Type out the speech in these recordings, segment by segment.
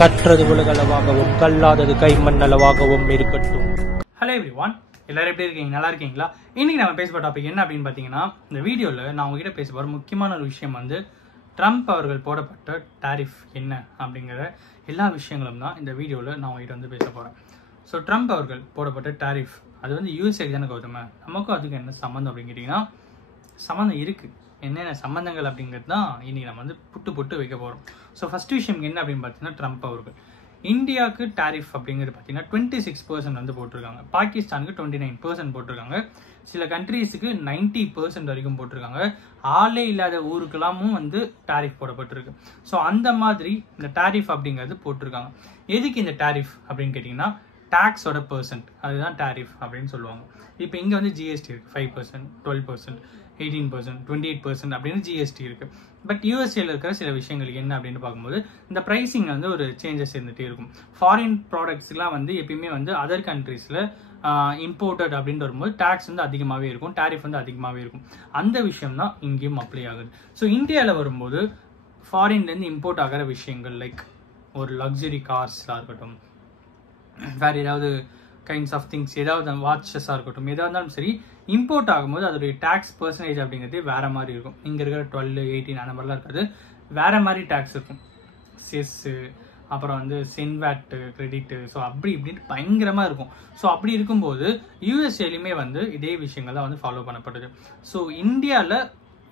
கற்றது உலகளவாகவும் கல்லாதது கைமண்ணளவாகவும் இருக்கட்டும். Hello everyone, எல்லாரும் எப்படி இருக்கீங்க? நல்லா இருக்கீங்களா? இன்னைக்கு நம்ம பேச போற டாபிக் என்ன அப்படின்னு பார்த்தீங்கன்னா, இந்த வீடியோவில் நான் உங்ககிட்ட பேச போகிற முக்கியமான ஒரு விஷயம் வந்து ட்ரம்ப் அவர்கள் போடப்பட்ட டாரிஃப் என்ன அப்படிங்கிற எல்லா விஷயங்களும் தான் இந்த வீடியோவில் நான் உங்ககிட்ட வந்து பேச போகிறேன். ஸோ ட்ரம்ப் அவர்கள் போடப்பட்ட டாரிஃப் அது வந்து யூஎஸ்ஏக்கு தானே கௌதம, நமக்கும் அதுக்கு என்ன சம்மந்தம் அப்படின்னு கேட்டிங்கன்னா, சம்மந்தம் இருக்குது. என்னென்ன சம்மந்தங்கள் அப்படிங்கிறது தான் இன்றைக்கி நம்ம வந்து புட்டு வைக்க போகிறோம். ஸோ ஃபஸ்ட் விஷயம் என்ன அப்படின்னு பார்த்தீங்கன்னா, ட்ரம்ப் அவர்கள் இந்தியாவுக்கு டாரிஃப் அப்படிங்கிறது பார்த்தீங்கன்னா 26% வந்து போட்டிருக்காங்க. பாகிஸ்தானுக்கு 29% போட்டிருக்காங்க. சில கண்ட்ரீஸுக்கு 90% வரைக்கும் போட்டிருக்காங்க. ஆளே இல்லாத ஊருக்கெல்லாமும் வந்து டாரிஃப் போடப்பட்டிருக்கு. ஸோ அந்த மாதிரி இந்த டாரிஃப் அப்படிங்கிறது போட்டிருக்காங்க. எதுக்கு இந்த டாரிஃப் அப்படின்னு கேட்டிங்கன்னா, டாக்ஸோட பெர்சன்ட், அதுதான் டாரிஃப் அப்படின்னு சொல்லுவாங்க. இப்போ இங்கே வந்து ஜிஎஸ்டி இருக்குது, 5%, 12%, 18%, 28% அப்படின்னு ஜிஎஸ்டி இருக்குது. பட் யூஎஸ்ஏல இருக்கிற சில விஷயங்கள் என்ன அப்படின்னு பார்க்கும்போது, இந்த ப்ரைஸிங் வந்து ஒரு சேஞ்சஸ் இருந்துகிட்டே இருக்கும். ஃபாரின் ப்ராடக்ட்ஸ்லாம் வந்து எப்பயுமே வந்து அதர் கண்ட்ரீஸில் இம்போர்ட்டட் அப்படின்னு வரும்போது டேக்ஸ் வந்து அதிகமாகவே இருக்கும், டாரிஃப் வந்து அதிகமாகவே இருக்கும். அந்த விஷயம் தான் இங்கேயும் அப்ளை ஆகுது. ஸோ இந்தியாவில் வரும்போது ஃபாரின்லேருந்து இம்போர்ட் ஆகிற விஷயங்கள் லைக் ஒரு லக்ஸரி கார்ஸாக இருக்கட்டும், வேறு ஏதாவது கைண்ட்ஸ் ஆஃப் திங்ஸ், ஏதாவது வாட்சஸாக இருக்கட்டும், எதாக இருந்தாலும் சரி, இம்போர்ட் ஆகும்போது அதோடைய டேக்ஸ் பர்சன்டேஜ் அப்படிங்கிறது வேறு மாதிரி இருக்கும். இங்கே இருக்கிற 12, 18 அந்த மாதிரிலாம் இருக்காது, வேறு மாதிரி டேக்ஸ் இருக்கும். செஸ்ஸு, அப்புறம் வந்து சென்வேட்டு, கிரெடிட்டு, ஸோ அப்படி இப்படின்ட்டு பயங்கரமாக இருக்கும். ஸோ அப்படி இருக்கும்போது யூஎஸ்ஏலையுமே வந்து இதே விஷயங்கள் தான் வந்து ஃபாலோ பண்ணப்படுது. ஸோ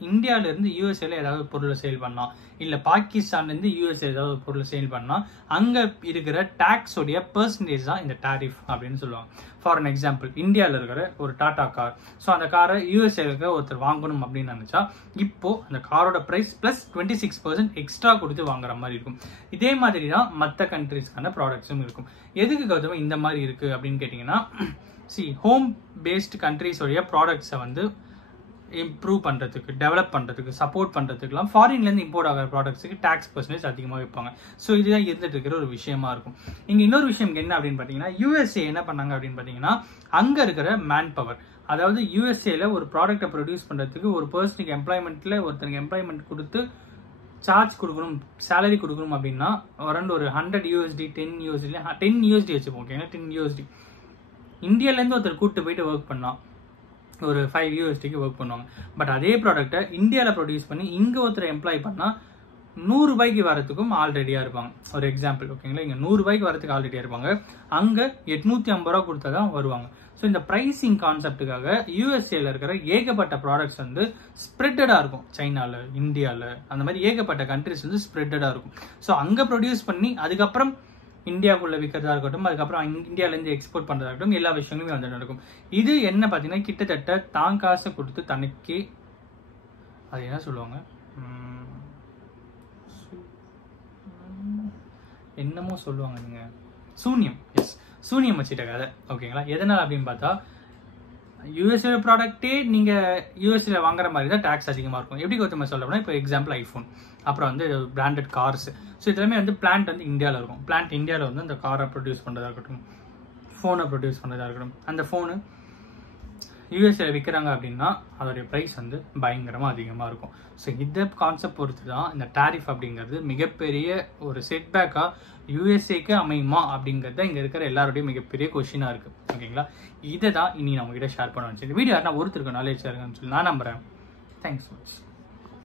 இந்தியாவிலேருந்து யூஎஸ்ஏல ஏதாவது பொருளை சேல் பண்ணலாம், இல்லை பாகிஸ்தான்லேருந்து யூஎஸ்ஏ ஏதாவது பொருளை சேல் பண்ணால் அங்கே இருக்கிற டேக்ஸோடைய பர்சன்டேஜ் தான் இந்த டாரிஃப் அப்படின்னு சொல்லுவாங்க. ஃபார் அன் எக்ஸாம்பிள், இந்தியாவில் இருக்கிற ஒரு டாடா கார், ஸோ அந்த காரை யூஎஸ்ஏ இருக்கிற ஒருத்தர் வாங்கணும் அப்படின்னு நினச்சா இப்போ அந்த காரோட ப்ரைஸ் ப்ளஸ் 26% எக்ஸ்ட்ரா கொடுத்து வாங்குற மாதிரி இருக்கும். இதே மாதிரி தான் மற்ற கண்ட்ரீஸ்க்கான ப்ராடக்ட்ஸும் இருக்கும். எதுக்கு கௌதம இந்த மாதிரி இருக்குது அப்படின்னு கேட்டிங்கன்னா, ஹோம் பேஸ்டு கண்ட்ரீஸோடைய ப்ராடக்ட்ஸை வந்து இம்ப்ரூவ் பண்ணுறதுக்கு, டெவலப் பண்ணுறதுக்கு, சப்போர்ட் பண்ணுறதுக்குலாம் ஃபாரின்லேருந்து இம்போர்ட் ஆகிற ப்ராடக்ட்ஸுக்கு டேக்ஸ் பர்சன்டேஜ் அதிகமாக வைப்பாங்க. ஸோ இதுதான் இருந்துட்டு இருக்கிற ஒரு விஷயமா இருக்கும். இங்கே இன்னொரு விஷயம் என்ன அப்படின்னு பார்த்தீங்கன்னா, யூஎஸ்ஏ என்ன பண்ணாங்க அப்படின்னு பார்த்தீங்கன்னா, அங்கே இருக்கிற மேன் பவர், அதாவது யூஎஸ்ஏல ஒரு ப்ராடக்டை ப்ரொடியூஸ் பண்ணுறதுக்கு ஒரு பர்சனுக்கு எம்ப்ளாய்மெண்ட்டில் ஒருத்தருக்கு எம்ப்ளாய்மெண்ட் கொடுத்து சார்ஜ் கொடுக்கணும், சேலரி கொடுக்கணும் அப்படின்னா அரௌண்ட் ஒரு $100, $10 வச்சுப்போம். ஓகேங்களா, $10. இந்தியாவிலேருந்து ஒருத்தர் கூப்பிட்டு போயிட்டு ஒர்க் பண்ணால் ஒரு $5 ஒர்க் பண்ணுவாங்க. பட் அதே ப்ராடக்டை இந்தியாவில் ப்ரொடியூஸ் பண்ணி இங்கே ஒருத்தர் எம்ப்ளாய் பண்ணால் $100 வரத்துக்கும் ஆல்ரெடியாக இருப்பாங்க. ஒரு எக்ஸாம்பிள், ஓகேங்களா, இங்கே $100 வரத்துக்கு ஆல்ரெடியாக இருப்பாங்க, அங்கே $850 கொடுத்தா தான் வருவாங்க. ஸோ இந்த ப்ரைஸிங் கான்செப்டுக்காக யூஎஸ்ஏல இருக்கிற ஏகப்பட்ட ப்ராடக்ட்ஸ் வந்து ஸ்ப்ரெட்டடாக இருக்கும். சைனாவில், இந்தியாவில், அந்த மாதிரி ஏகப்பட்ட கண்ட்ரிஸ் வந்து ஸ்ப்ரெட்டடாக இருக்கும். ஸோ அங்கே ப்ரொடியூஸ் பண்ணி அதுக்கப்புறம் இந்தியாவுக்குள்ளே விற்கிறதா இருக்கட்டும், அதுக்கப்புறம் இந்தியாவிலேருந்து எக்ஸ்போர்ட் பண்ணுறதா இருக்கட்டும், எல்லா விஷயங்களுமே வந்து நடக்கும். இது என்ன பார்த்தீங்கன்னா, கிட்டத்தட்ட தான் காசை கொடுத்து தனக்கே, அது என்ன சொல்லுவாங்க, என்னமோ சொல்லுவாங்க, நீங்கள் சூன்யம், எஸ், சூன்யம் வச்சுட்ட கதை. ஓகேங்களா, எதனால் அப்படின்னு பார்த்தா, யூஎஸ்ஏ ப்ராடக்டே நீங்கள் யூஎஸ்ஏல வாங்குற மாதிரி தான் டேக்ஸ் அதிகமாக இருக்கும். எப்படி கௌதம சொல்லணும்னா, இப்போ எக்ஸாம்பிள் ஐஃபோன், அப்புறம் வந்து பிராண்டட் கார்ஸ், ஸோ இதெல்லாமே வந்து பிளான்ட் வந்து இந்தியாவில் இருக்கும். பிளான்ட் இந்தியாவில் வந்து அந்த காரை ப்ரொடியூஸ் பண்ணுறதா இருக்கட்டும், ஃபோனை ப்ரொடியூஸ் பண்ணுறதா இருக்கட்டும், அந்த ஃபோனு யூஎஸ்ஏல விற்கிறாங்க அப்படின்னா அதோடைய ப்ரைஸ் வந்து பயங்கரமாக அதிகமாக இருக்கும். ஸோ இந்த கான்செப்ட் பொறுத்து தான் இந்த டாரிஃப் அப்படிங்கிறது மிகப்பெரிய ஒரு செட்பேக்காக யூஎஸ்ஏக்கு அமையுமா அப்படிங்கிறது இங்கே இருக்கிற எல்லாருடைய மிகப்பெரிய கொஷினாக இருக்குது. ஓகேங்களா, இதை தான் இனி நான் உங்ககிட்ட ஷேர் பண்ண வச்சு இந்த வீடியோ யாருன்னா ஒருத்தருக்கு நாலேஜ் இருக்குன்னு சொல்லி நான் நம்புகிறேன். Thanks so much.